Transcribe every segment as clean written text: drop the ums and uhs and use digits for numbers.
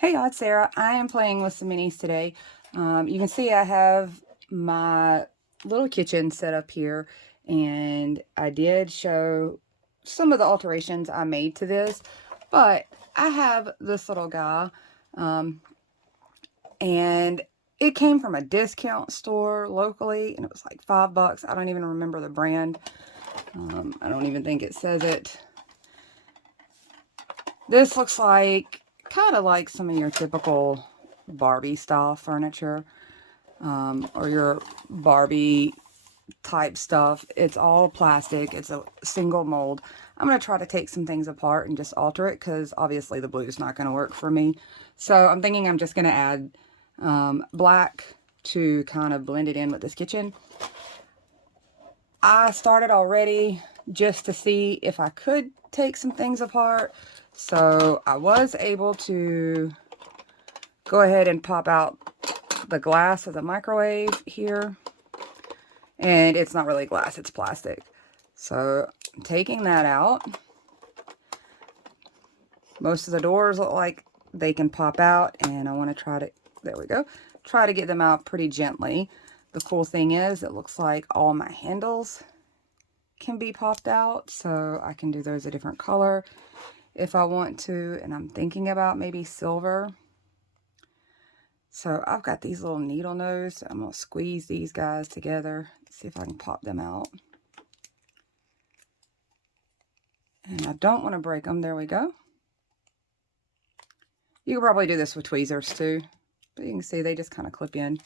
Hey, y'all, it's Sarah. I am playing with some minis today. You can see I have my little kitchen set up here, and I did show some of the alterations I made to this, but I have this little guy, um, and it came from a discount store locally, and it was like $5. I don't even remember the brand. I don't even think it says it. This looks like kind of like some of your typical Barbie style furniture, or your Barbie type stuff. It's all plastic. It's a single mold. I'm going to try to take some things apart and just alter it because obviously the blue is not going to work for me. So I'm thinking I'm just going to add black to kind of blend it in with this kitchen. I started already just to see if I could take some things apart. So I was able to go ahead and pop out the glass of the microwave here. And it's not really glass, it's plastic. So I'm taking that out. Most of the doors look like they can pop out, and I want to try to, there we go, try to get them out pretty gently. The cool thing is it looks like all my handles can be popped out, so I can do those a different color if I want to, and I'm thinking about maybe silver. So I've got these little needle nose, so I'm going to squeeze these guys together, see if I can pop them out. And I don't want to break them. There we go. You could probably do this with tweezers too, but you can see they just kind of clip in.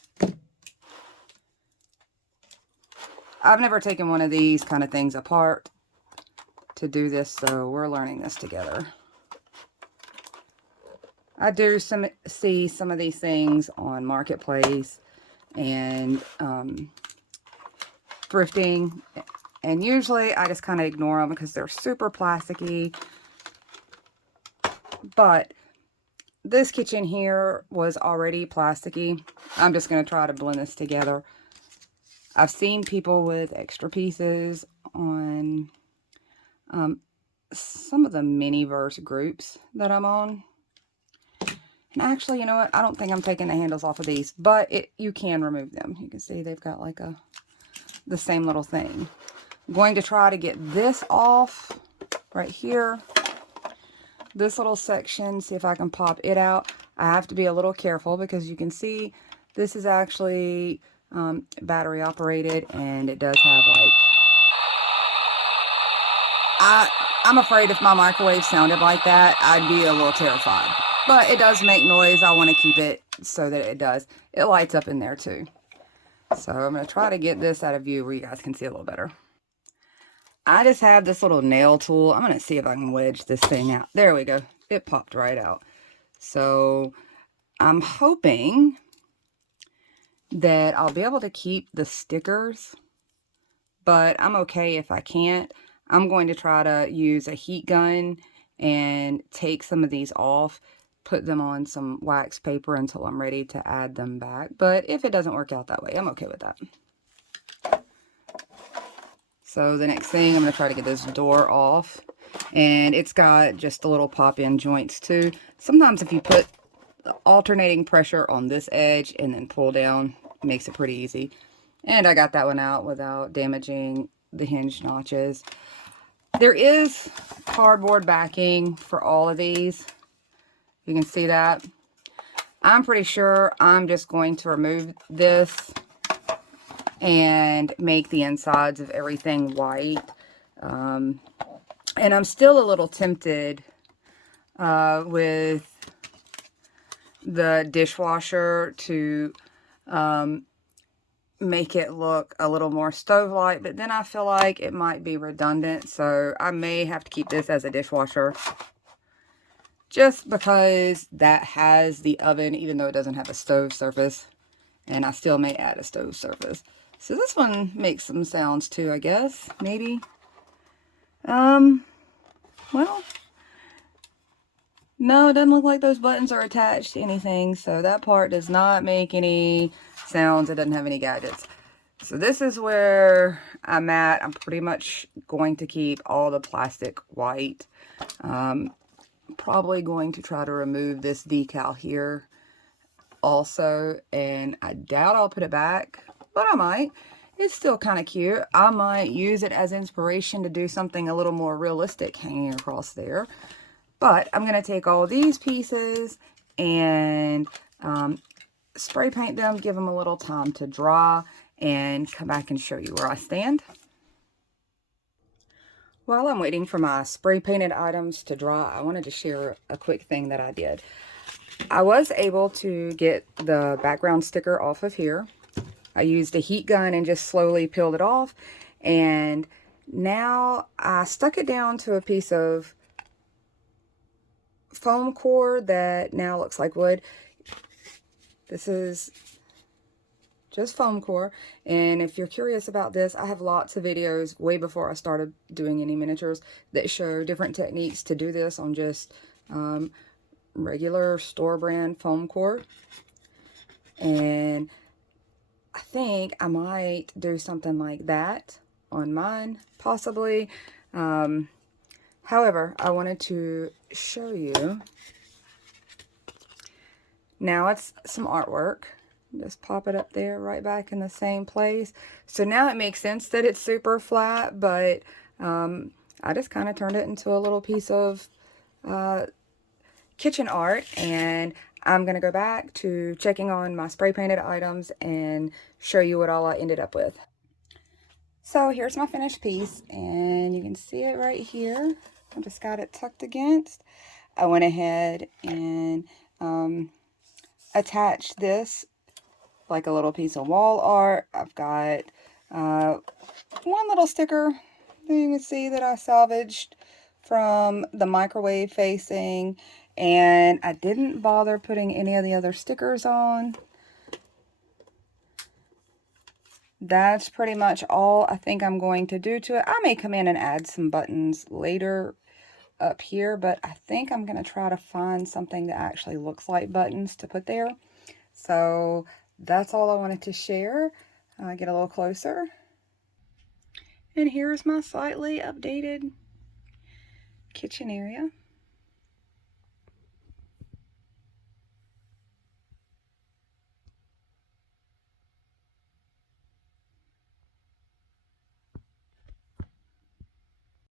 I've never taken one of these kind of things apart to do this, so we're learning this together. I do see some of these things on Marketplace and thrifting, and usually I just kind of ignore them because they're super plasticky. But this kitchen here was already plasticky. I'm just going to try to blend this together. I've seen people with extra pieces on some of the mini-verse groups that I'm on. And actually, you know what? I don't think I'm taking the handles off of these, but you can remove them. You can see they've got like the same little thing. I'm going to try to get this off right here. This little section, see if I can pop it out. I have to be a little careful because you can see this is actually battery operated, and it does have like, I'm afraid if my microwave sounded like that, I'd be a little terrified. But it does make noise. I want to keep it so that it does. It lights up in there too. So I'm going to try to get this out of view where you guys can see a little better. I just have this little nail tool. I'm going to see if I can wedge this thing out. There we go. It popped right out. So I'm hoping that I'll be able to keep the stickers, but I'm okay if I can't. I'm going to try to use a heat gun and take some of these off, put them on some wax paper until I'm ready to add them back. But if it doesn't work out that way, I'm okay with that. So the next thing, I'm going to try to get this door off. And it's got just the little pop-in joints too. Sometimes if you put alternating pressure on this edge and then pull down, it makes it pretty easy. And I got that one out without damaging the hinge notches. There is cardboard backing for all of these. You can see that. I'm pretty sure I'm just going to remove this and make the insides of everything white. And I'm still a little tempted with the dishwasher to make it look a little more stove-like, but then I feel like it might be redundant, so I may have to keep this as a dishwasher just because that has the oven, even though it doesn't have a stove surface, and I still may add a stove surface. So this one makes some sounds too, I guess, maybe. Well, no, it doesn't look like those buttons are attached to anything, so that part does not make any sounds. It doesn't have any gadgets. So this is where I'm at. I'm pretty much going to keep all the plastic white. probably going to try to remove this decal here also, and I doubt I'll put it back, but I might. It's still kind of cute. I might use it as inspiration to do something a little more realistic hanging across there. But I'm going to take all these pieces and spray paint them, give them a little time to dry, and come back and show you where I stand. While I'm waiting for my spray painted items to dry, I wanted to share a quick thing that I did. I was able to get the background sticker off of here. I used a heat gun and just slowly peeled it off, and now I stuck it down to a piece of foam core that now looks like wood. This is just foam core, and if you're curious about this, I have lots of videos way before I started doing any miniatures that show different techniques to do this on just regular store brand foam core. And I think I might do something like that on mine, possibly. However, I wanted to show you. Now it's some artwork. Just pop it up there, right back in the same place. So now it makes sense that it's super flat, but I just kind of turned it into a little piece of kitchen art, and I'm going to go back to checking on my spray painted items and show you what all I ended up with. So here's my finished piece, and you can see it right here. I just got it tucked against. I went ahead and attached this like a little piece of wall art. I've got one little sticker that you can see that I salvaged from the microwave facing, and I didn't bother putting any of the other stickers on. That's pretty much all I think I'm going to do to it. I may come in and add some buttons later up here, but I think I'm going to try to find something that actually looks like buttons to put there. So that's all I wanted to share. Get a little closer. And here's my slightly updated kitchen area.